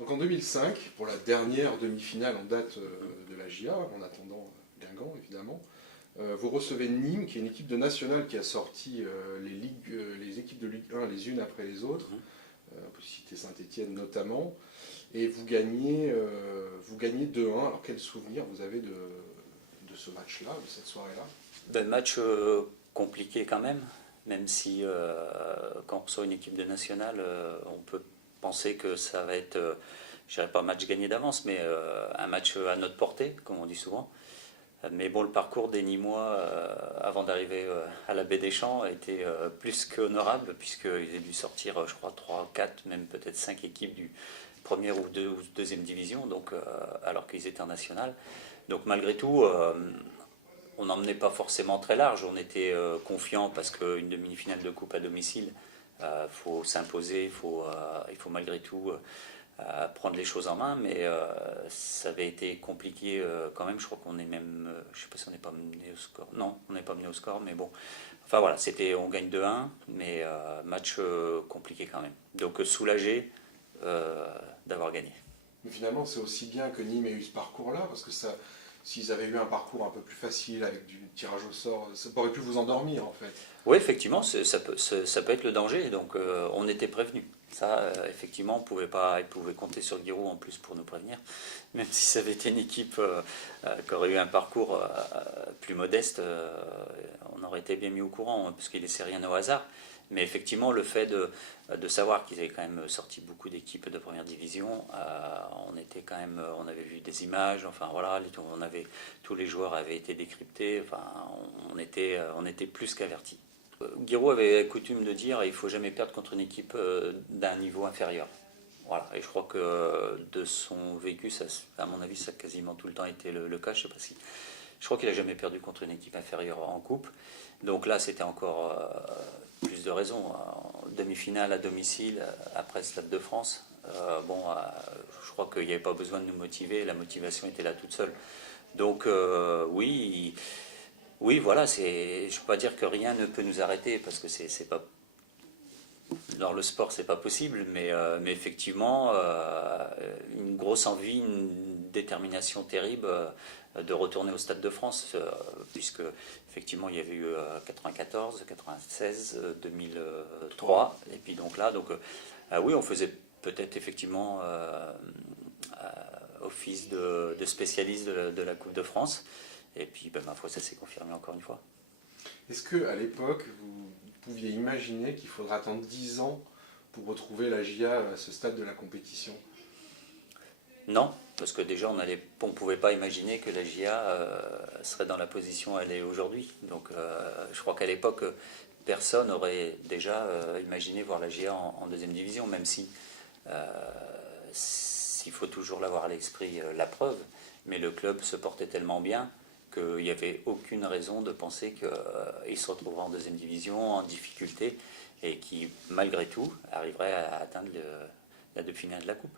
Donc en 2005, pour la dernière demi-finale en date de la GIA, en attendant Guingamp évidemment, vous recevez Nîmes, qui est une équipe de nationale qui a sorti les équipes de Ligue 1 les unes après les autres. On peut citer Saint-Étienne notamment. Et vous gagnez 2-1. Alors quel souvenir vous avez de ce match-là, de cette soirée-là? Ben, match compliqué quand même si quand on reçoit une équipe de nationale, on peut penser que ça va être, je dirais pas un match gagné d'avance, mais un match à notre portée, comme on dit souvent. Mais bon, le parcours des Nîmois avant d'arriver à la Baie des Champs a été plus qu'honorable, puisqu'ils ont dû sortir, je crois, 3, 4, même peut-être 5 équipes du première ou deuxième division, donc, alors qu'ils étaient en national. Donc malgré tout, on n'emmenait pas forcément très large, on était confiant parce qu'une demi-finale de coupe à domicile, faut s'imposer, il faut malgré tout prendre les choses en main, mais ça avait été compliqué quand même. Je crois qu'on est même, je sais pas si on n'est pas mené au score. Non, on n'est pas mené au score, mais bon. Enfin voilà, on gagne 2-1, mais match compliqué quand même. Donc soulagé d'avoir gagné. Mais finalement, c'est aussi bien que Nîmes ait eu ce parcours-là, parce que s'ils avaient eu un parcours un peu plus facile avec du tirage au sort, ça aurait pu vous endormir en fait. Oui, effectivement, ça peut être le danger, donc on était prévenus. Ça, effectivement, ils pouvaient compter sur Giroud en plus pour nous prévenir, même si ça avait été une équipe qui aurait eu un parcours plus modeste, on aurait été bien mis au courant, hein, parce qu'il ne laissait rien au hasard. Mais effectivement, le fait de savoir qu'ils avaient quand même sorti beaucoup d'équipes de première division, on avait vu des images, enfin voilà, tous les joueurs avaient été décryptés, enfin, on était plus qu'avertis. Giroud avait coutume de dire il ne faut jamais perdre contre une équipe d'un niveau inférieur. Voilà, et je crois que de son vécu, ça, à mon avis, ça a quasiment tout le temps été le cas. Je crois qu'il n'a jamais perdu contre une équipe inférieure en coupe. Donc là, c'était encore plus de raisons. En demi-finale à domicile, après Stade de France, je crois qu'il n'y avait pas besoin de nous motiver, la motivation était là toute seule. Donc oui, voilà, je ne peux pas dire que rien ne peut nous arrêter, parce que c'est pas, dans le sport, c'est pas possible, mais effectivement, une grosse envie, une détermination terrible de retourner au Stade de France, puisque effectivement il y avait eu 94, 96, 2003, et puis donc là, oui, on faisait peut-être effectivement office de spécialiste de la Coupe de France, et puis ma foi, ça s'est confirmé encore une fois. Est-ce qu'à l'époque, vous pouviez imaginer qu'il faudra attendre 10 ans pour retrouver la GIA à ce stade de la compétition? Non, parce que déjà on ne pouvait pas imaginer que la GIA serait dans la position où elle est aujourd'hui. Donc je crois qu'à l'époque, personne n'aurait déjà imaginé voir la GIA en deuxième division, même si s'il faut toujours l'avoir à l'esprit, la preuve, mais le club se portait tellement bien qu'il n'y avait aucune raison de penser qu'il se retrouverait en deuxième division, en difficulté, et qui, malgré tout, arriverait à atteindre la demi-finale de la Coupe.